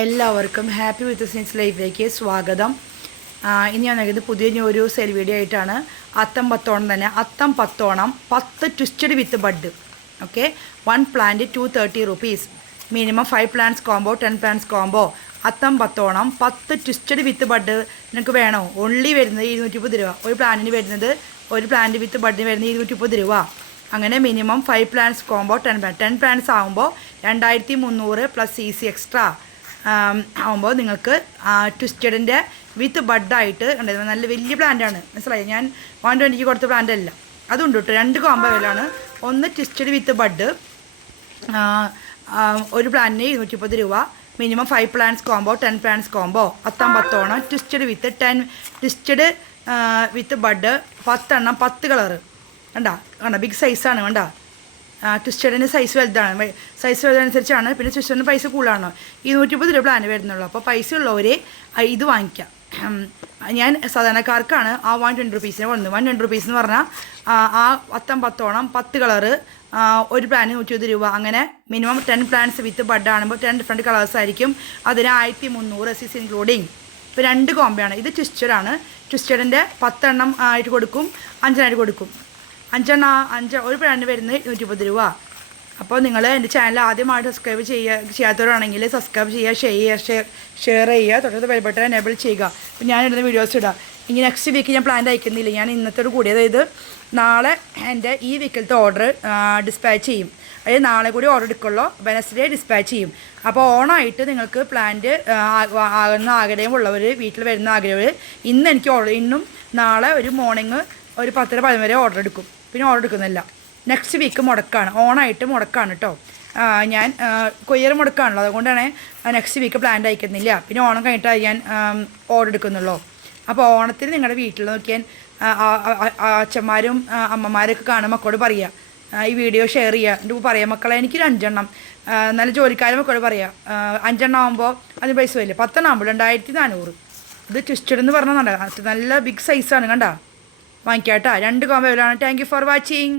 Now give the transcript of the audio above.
എല്ലാവർക്കും happy with scenes ലൈഫിലേക്ക് സ്വാഗതം. ഇനി ഞാൻ നൽകുന്നത് പുതിയ ഒരു സെൽ വീഡിയോ ആയിട്ടാണ്. അത്തം പത്തോണം തന്നെ. അത്തം പത്തോണം പത്ത് twisted with bud okay one plant two thirty rupees minimum five plants combo ten plants combo അത്തം പത്തോണം പത്ത് ട്വിസ്റ്റഡ് വിത്ത് ബഡ് നിങ്ങൾക്ക് വേണോ? ഓൺലി വരുന്നത് ഇരുന്നൂറ്റി മുപ്പത് രൂപ. ഒരു പ്ലാന്റിന് വരുന്നത് ഒരു പ്ലാന്റ് വിത്ത് ബഡിന് വരുന്നത് ഇരുന്നൂറ്റി മുപ്പത് രൂപ. അങ്ങനെ minimum five plants combo ten plan ten plants ആകുമ്പോൾ രണ്ടായിരത്തി മുന്നൂറ് പ്ലസ് സി സി എക്സ്ട്രാ ആകുമ്പോൾ നിങ്ങൾക്ക് ട്വിസ്റ്റഡിന്റെ വിത്ത് ബഡായിട്ട് ഉണ്ടായിരുന്നു നല്ല വലിയ പ്ലാന്റാണ് മനസ്സിലായി? ഞാൻ വൺ ട്വന്റിക്ക് കൊടുത്ത പ്ലാന്റ് അല്ല. അതുണ്ട് കേട്ടോ രണ്ട് കോംബോ വിലാണ് ഒന്ന് ട്വിസ്റ്റഡ് വിത്ത് ബഡ് ഒരു പ്ലാന്റിന് ഇരുന്നൂറ്റിപ്പത് രൂപ. Minimum five plans combo ten plans combo പത്താം പത്തോണം twisted with ten twisted with bud പത്തെണ്ണം പത്ത് കളറ് കണ്ട? കണ്ട? ബിഗ് സൈസാണ് കണ്ട? ട്വിസ്റ്റഡിന് സൈസ് വലുതാണ്. സൈസ് വലുതനുസരിച്ചാണ്. പിന്നെ ട്വിസ്റ്ററിന് പൈസ കൂടുതലാണ്. ഇരുന്നൂറ്റി മുപ്പത് രൂപ പ്ലാൻ വരുന്നുള്ളൂ. അപ്പോൾ പൈസ ഉള്ളവരെ ഇത് വാങ്ങിക്കാം. ഞാൻ സാധാരണക്കാർക്കാണ് ആ വൺ ട്വന്റി റുപ്പീസിന് വന്നത് വൺ ട്വന്റി റുപ്പീസ് എന്ന് പറഞ്ഞാൽ ആ, പത്തം പത്തോളം പത്ത് കളറ് ഒരു പ്ലാന് ഇരുപത് രൂപ. അങ്ങനെ minimum ten plans with bud ആകുമ്പോൾ ടെൻ ഡിഫറെന്റ് കളേഴ്സ് ആയിരിക്കും. അതിന് ആയിരത്തി മുന്നൂറ് സിസ് ഇൻക്ലൂഡിങ് ഇപ്പോൾ രണ്ട് കോമ്പയാണ് ഇത് ട്വിസ്റ്റഡാണ് ട്വിസ്റ്റഡിന്റെ പത്തെണ്ണം ആയിട്ട് കൊടുക്കും. അഞ്ചെണ്ണായിട്ട് കൊടുക്കും. അഞ്ചെണ്ണ അഞ്ച് ഒരു പ്ലാന് വരുന്നത് ഇരുന്നൂറ്റിപ്പത് രൂപ. അപ്പോൾ നിങ്ങൾ എന്റെ ചാനൽ ആദ്യമായിട്ട് സബ്സ്ക്രൈബ് ചെയ്യുക ചെയ്യാത്തവരാണെങ്കിൽ സബ്സ്ക്രൈബ് ചെയ്യുക ഷെയർ ഷെയർ ഷെയർ ചെയ്യുക തൊട്ടടുത്ത് ബെൽ എനേബിൾ ചെയ്യുക. അപ്പോൾ ഞാൻ ഇടുന്ന വീഡിയോസ് ഇടാം. ഇനി നെക്സ്റ്റ് വീക്ക് ഞാൻ പ്ലാൻ അയക്കുന്നില്ല. ഞാൻ ഇന്നത്തോട് കൂടി അതായത് നാളെ എന്റെ ഈ വീക്കിലത്തെ ഓർഡർ ഡിസ്പാച്ച് ചെയ്യും. അതായത് നാളെ കൂടി ഓർഡർ എടുക്കുള്ളൂ. വെനസ്ഡേ ഡിസ്പാച്ച് ചെയ്യും. അപ്പോൾ ഓണായിട്ട് നിങ്ങൾക്ക് പ്ലാന്റ് ആകുന്ന ആഗ്രഹമുള്ളവർ വീട്ടിൽ വരുന്ന ആഗ്രഹം ഇന്ന് എനിക്ക് ഓർഡർ ഇന്നും നാളെ ഒരു മോർണിംഗ് ഒരു പത്തര വരെ ഓർഡർ എടുക്കും. പിന്നെ ഓർഡർ എടുക്കുന്നില്ല. നെക്സ്റ്റ് വീക്ക് മുടക്കാണ്. ഓണായിട്ട് മുടക്കാണ് കേട്ടോ ഞാൻ കൊയ്യർ മുടക്കാണല്ലോ. അതുകൊണ്ടാണ് നെക്സ്റ്റ് വീക്ക് പ്ലാൻ അയക്കുന്നില്ല പിന്നെ ഓണം കഴിഞ്ഞിട്ട് ഞാൻ ഓർഡർ എടുക്കുന്നുള്ളൂ. അപ്പോൾ ഓണത്തിന് നിങ്ങളുടെ വീട്ടിൽ നോക്കിയാൽ അച്ഛന്മാരും അമ്മമാരൊക്കെ കാണും. മക്കളോട് പറയുക ഈ വീഡിയോ ഷെയർ ചെയ്യുക എന്നിട്ട് പറയാം മക്കളെ എനിക്കൊരു അഞ്ചെണ്ണം. നല്ല ജോലിക്കാരൻ മക്കളോട് പറയാം. അഞ്ചെണ്ണം ആകുമ്പോൾ അതിന് പൈസ വരില്ല? പത്തെണ്ണം ആകുമ്പോൾ രണ്ടായിരത്തി നാനൂറ്. ഇത് ട്വിസ്റ്റഡ് എന്ന് പറഞ്ഞാൽ നല്ല ബിഗ് സൈസാണ് കണ്ട? വാങ്ങിക്കാട്ടാ. രണ്ട് combo thank you for watching